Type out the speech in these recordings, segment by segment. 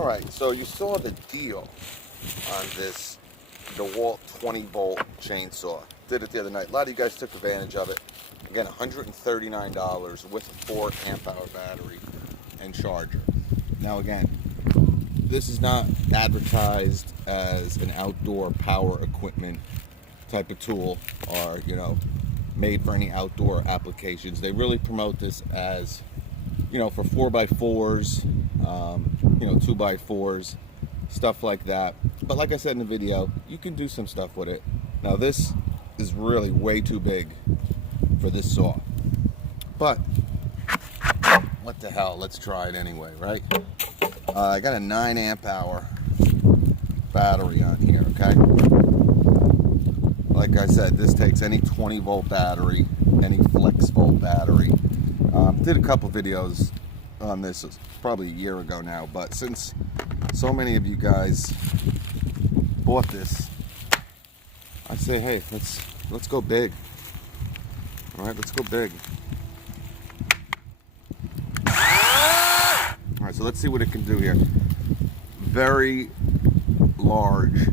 Alright, so you saw the deal on this DeWALT 20 volt chainsaw. Did it the other night. A lot of you guys took advantage of it. Again, $139 with a 4 amp hour battery and charger. Now again, this is not advertised as an outdoor power equipment type of tool, or made for any outdoor applications. They really promote this as for 4x4s, 2x4s, stuff like that. But like I said in the video, you can do some stuff with it. Now this is really way too big for this saw, but what the hell, let's try it anyway, right? I got a 9 amp hour battery on here, okay? Like I said, this takes any 20 volt battery, any flex volt battery. Did a couple videos on this, probably a year ago now, but since so many of you guys bought this, I say, hey, let's go big. All right, let's go big. All right, so let's see what it can do here. Very large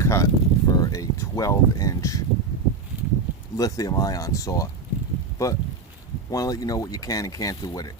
cut for a 12-inch lithium ion saw, but want to let you know what you can and can't do with it.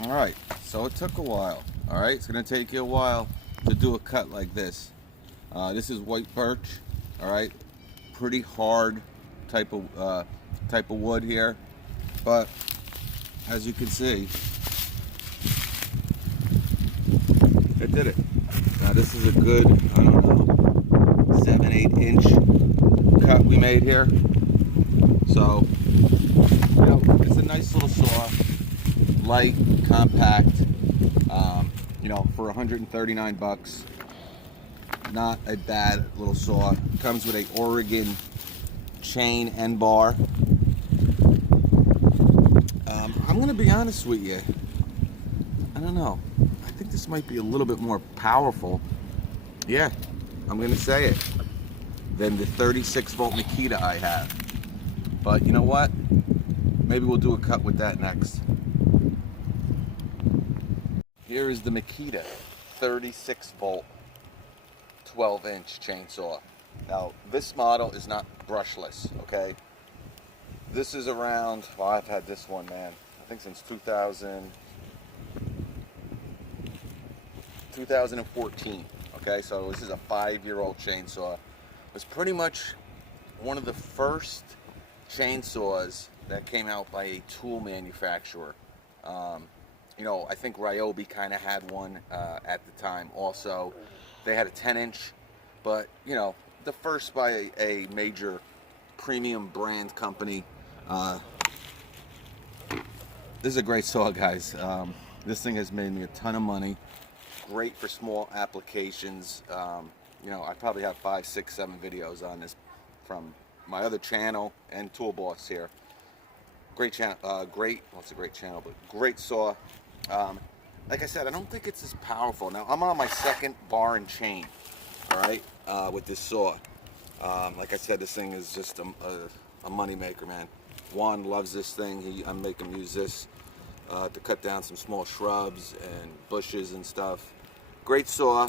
Alright, so it took a while. Alright, it's going to take you a while to do a cut like this. This is white birch. Alright, pretty hard type of wood here. But as you can see, it did it. Now this is a good, I don't know, 7-8 inch cut we made here. So, it's a nice little saw. Light, compact, for 139 bucks. Not a bad little saw. Comes with a Oregon chain and bar. I'm going to be honest with you. I don't know. I think this might be a little bit more powerful. Yeah, I'm going to say it. Than the 36 volt Makita I have. But you know what? Maybe we'll do a cut with that next. Here is the Makita 36 volt 12-inch chainsaw. Now this model is not brushless, okay? This is around, well, I've had this one, man, I think since 2014, okay? So this is a 5-year-old chainsaw. It was pretty much one of the first chainsaws that came out by a tool manufacturer. I think Ryobi kind of had one at the time also. They had a 10-inch, but, the first by a major premium brand company. This is a great saw, guys. This thing has made me a ton of money. Great for small applications. I probably have 5, 6, 7 videos on this from my other channel and Tool Boss here. Great channel, well, it's a great channel, but great saw. Like I said, I don't think it's as powerful. Now, I'm on my second bar and chain, all right, with this saw. Like I said, this thing is just a money maker, man. Juan loves this thing. I make him use this to cut down some small shrubs and bushes and stuff. Great saw.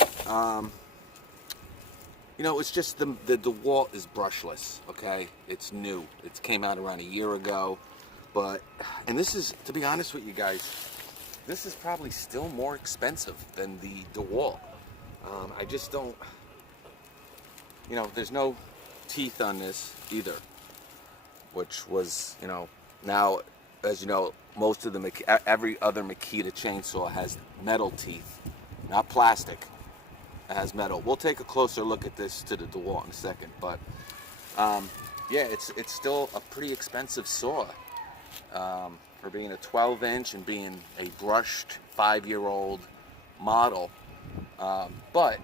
You know, it's just the DeWALT is brushless, okay? It's new. It came out around a year ago. But, and this is, to be honest with you guys, this is probably still more expensive than the DeWALT. I just don't, you know, there's no teeth on this either, which was, you know, now, as you know, most of every other Makita chainsaw has metal teeth, not plastic. It has metal. We'll take a closer look at this to the DeWALT in a second, but yeah, it's still a pretty expensive saw for being a 12-inch and being a brushed 5-year-old model. But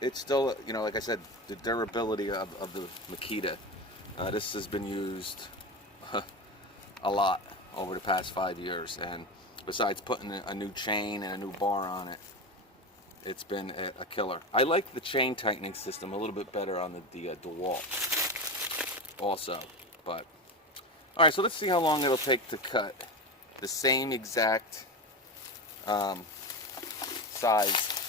it's still, you know, like I said, the durability of the Makita. This has been used a lot over the past 5 years, and besides putting a new chain and a new bar on it, it's been a killer. I like the chain tightening system a little bit better on the DeWALT also. But all right, so let's see how long it'll take to cut the same exact size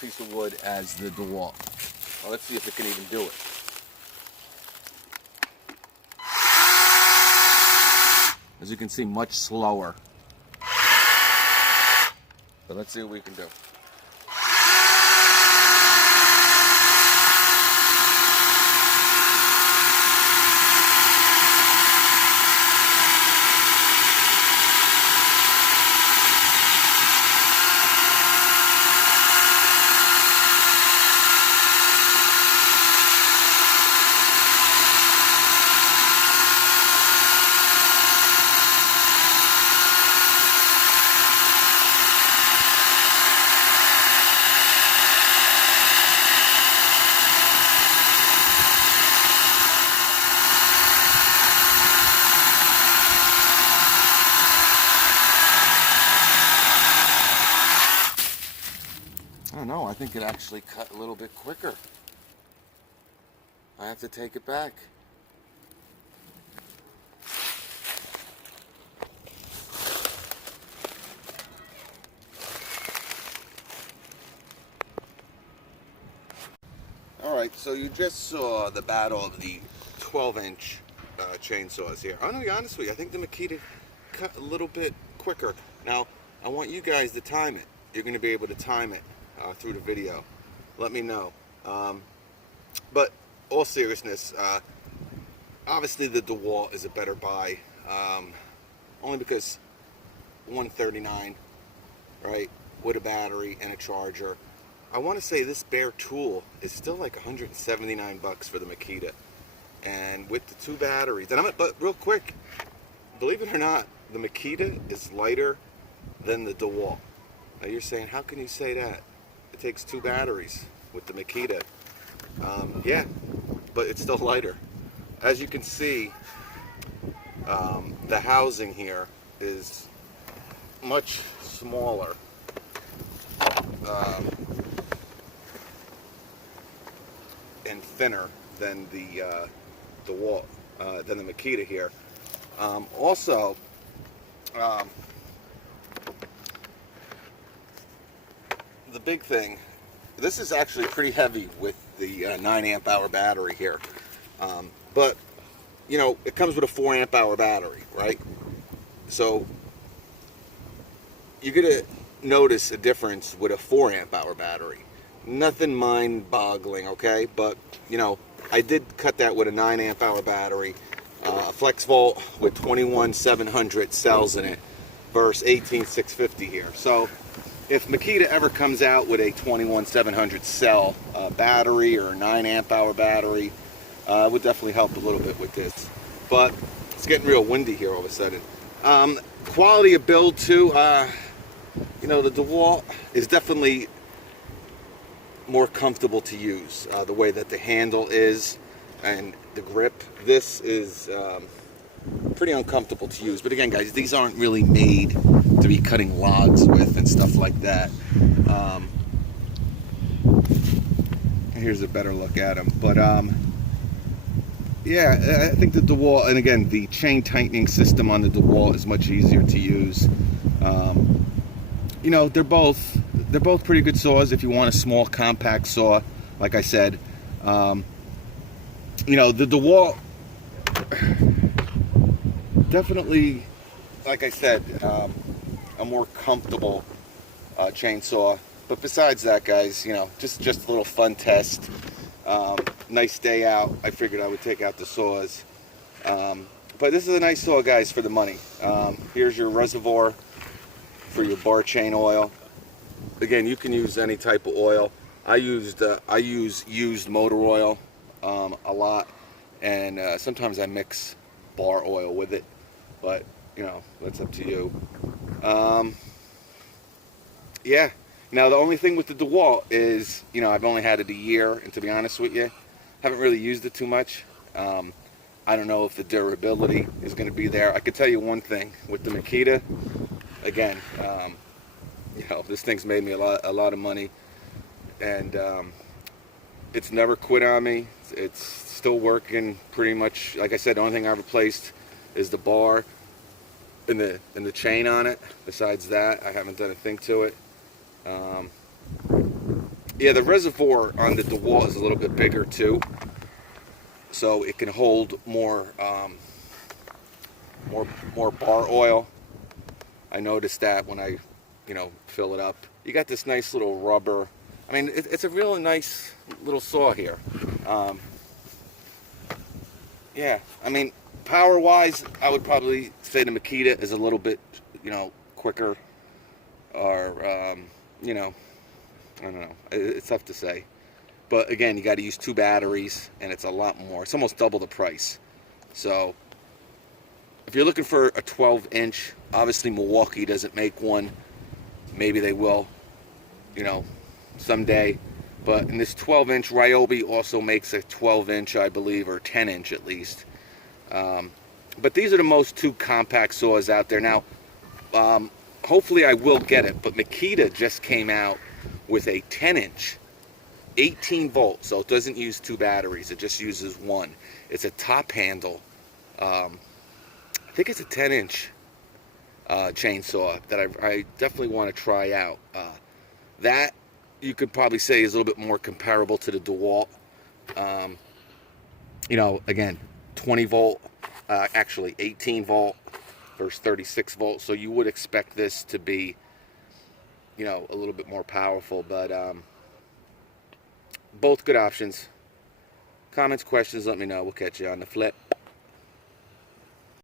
piece of wood as the DeWALT. Well, let's see if it can even do it. As you can see, much slower. But let's see what we can do. I don't know, I think it actually cut a little bit quicker. I have to take it back. Alright, so you just saw the battle of the 12-inch chainsaws here. I'm going to be honest with you, I think the Makita cut a little bit quicker. Now, I want you guys to time it. You're going to be able to time it through the video. Let me know. But all seriousness, obviously the DeWALT is a better buy, only because $139, right, with a battery and a charger. I want to say this bare tool is still like 179 bucks for the Makita, and with the 2 batteries. But real quick, believe it or not, the Makita is lighter than the DeWALT. Now you're saying, how can you say that? It takes 2 batteries with the Makita. Yeah, but it's still lighter. As you can see, the housing here is much smaller. And thinner than the DeWALT, than the Makita here. Also, the big thing, this is actually pretty heavy with the 9 amp hour battery here, but you know, it comes with a 4 amp hour battery, right? So you're gonna notice a difference with a 4 amp hour battery. Nothing mind-boggling, okay? But you know, I did cut that with a 9 amp hour battery, a flex volt with 21,700 cells in it versus 18,650 here. So if Makita ever comes out with a 21,700 cell battery or a 9 amp hour battery, it would definitely help a little bit with this. But it's getting real windy here all of a sudden. Quality of build too, you know, the DeWALT is definitely more comfortable to use, the way that the handle is and the grip. This is pretty uncomfortable to use, but again guys, these aren't really made to be cutting logs with and stuff like that. Here's a better look at them, but yeah, I think the DeWALT, and again, the chain tightening system on the DeWALT is much easier to use. You know, they're both pretty good saws if you want a small compact saw. Like I said, you know, the DeWALT definitely, like I said, a more comfortable chainsaw. But besides that, guys, you know, just a little fun test. Nice day out. I figured I would take out the saws. But this is a nice saw, guys, for the money. Here's your reservoir for your bar chain oil. Again, you can use any type of oil. I use used motor oil a lot, and sometimes I mix bar oil with it. But you know, that's up to you. Yeah. Now the only thing with the DeWALT is, you know, I've only had it a year, and to be honest with you, haven't really used it too much. I don't know if the durability is going to be there. I could tell you one thing with the Makita. Again, you know, this thing's made me a lot of money, and it's never quit on me. It's still working pretty much. Like I said, the only thing I've replaced is the bar and the chain on it. Besides that, I haven't done a thing to it. Yeah, the reservoir on the DeWALT is a little bit bigger too, so it can hold more bar oil. I noticed that when I, you know, fill it up. You got this nice little rubber. I mean, it's a really nice little saw here. Yeah, I mean, power-wise, I would probably say the Makita is a little bit, you know, quicker, or you know, I don't know. It's tough to say. But again, you got to use 2 batteries, and it's a lot more. It's almost double the price. So if you're looking for a 12-inch, obviously Milwaukee doesn't make one. Maybe they will, you know, someday. But in this 12-inch, Ryobi also makes a 12-inch, I believe, or 10-inch at least. But these are the most 2 compact saws out there. Now, hopefully I will get it, but Makita just came out with a 10-inch, 18 volt, so it doesn't use 2 batteries, it just uses 1. It's a top handle. I think it's a 10-inch chainsaw that I definitely want to try out. That you could probably say is a little bit more comparable to the DeWALT. You know, again, 20 volt, actually 18 volt versus 36 volt, so you would expect this to be, you know, a little bit more powerful. But both good options. Comments, questions, let me know. We'll catch you on the flip.